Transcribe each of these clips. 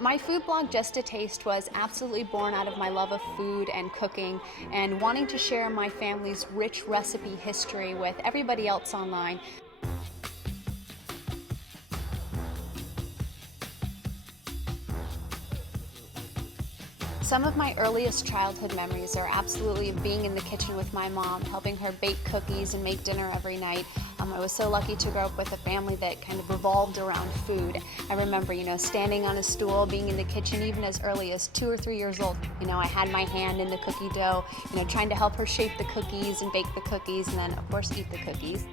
My food blog, Just a Taste, was absolutely born out of my love of food and cooking and wanting to share my family's rich recipe history with everybody else online. Some of my earliest childhood memories are absolutely being in the kitchen with my mom, helping her bake cookies and make dinner every night. I was so lucky to grow up with a family that kind of revolved around food. I remember, standing on a stool, being in the kitchen even as early as 2 or 3 years old. I had my hand in the cookie dough, trying to help her shape the cookies and bake the cookies and then, of course, eat the cookies.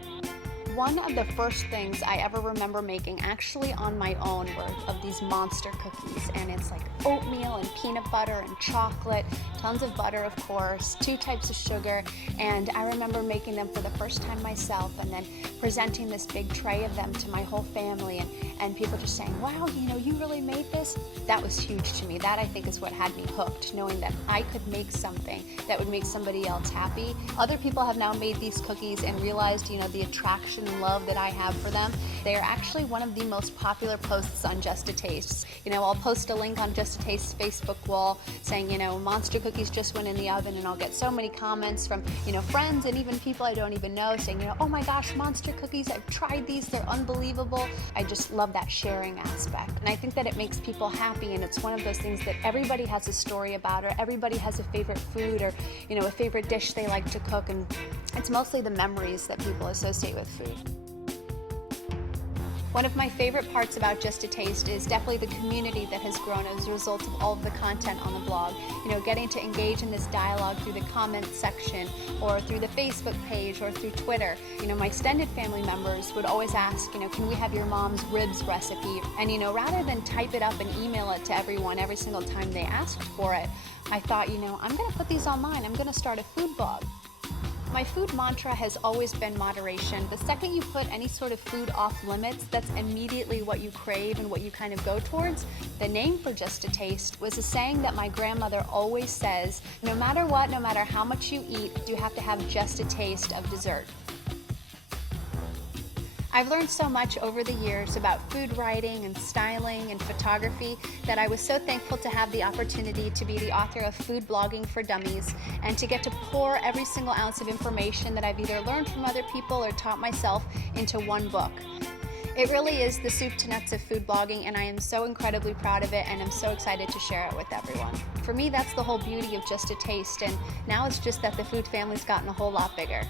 One of the first things I ever remember making actually on my own were of these monster cookies, and it's like oatmeal and peanut butter and chocolate, tons of butter of course, 2 types of sugar, and I remember making them for the first time myself and then presenting this big tray of them to my whole family and people just saying, wow, you really made this? That was huge to me. That I think is what had me hooked, knowing that I could make something that would make somebody else happy. Other people have now made these cookies and realized, the attraction and love that I have for them. They are actually one of the most popular posts on Just a Taste. I'll post a link on Just a Taste's Facebook wall saying, monster cookies just went in the oven, and I'll get so many comments from, friends and even people I don't even know saying, oh my gosh, monster cookies, I've tried these, they're unbelievable. I just love that sharing aspect. And I think that it makes people happy, and it's one of those things that everybody has a story about, or everybody has a favorite food, or, a favorite dish they like to cook, and it's mostly the memories that people associate with food. One of my favorite parts about Just a Taste is definitely the community that has grown as a result of all of the content on the blog. Getting to engage in this dialogue through the comments section or through the Facebook page or through Twitter. My extended family members would always ask, can we have your mom's ribs recipe? And rather than type it up and email it to everyone every single time they asked for it, I thought, I'm going to put these online. I'm going to start a food blog. My food mantra has always been moderation. The second you put any sort of food off limits, that's immediately what you crave and what you kind of go towards. The name for Just a Taste was a saying that my grandmother always says, no matter what, no matter how much you eat, you have to have just a taste of dessert. I've learned so much over the years about food writing and styling and photography that I was so thankful to have the opportunity to be the author of Food Blogging for Dummies and to get to pour every single ounce of information that I've either learned from other people or taught myself into one book. It really is the soup to nuts of food blogging, and I am so incredibly proud of it, and I'm so excited to share it with everyone. For me, that's the whole beauty of Just a Taste, and now it's just that the food family's gotten a whole lot bigger.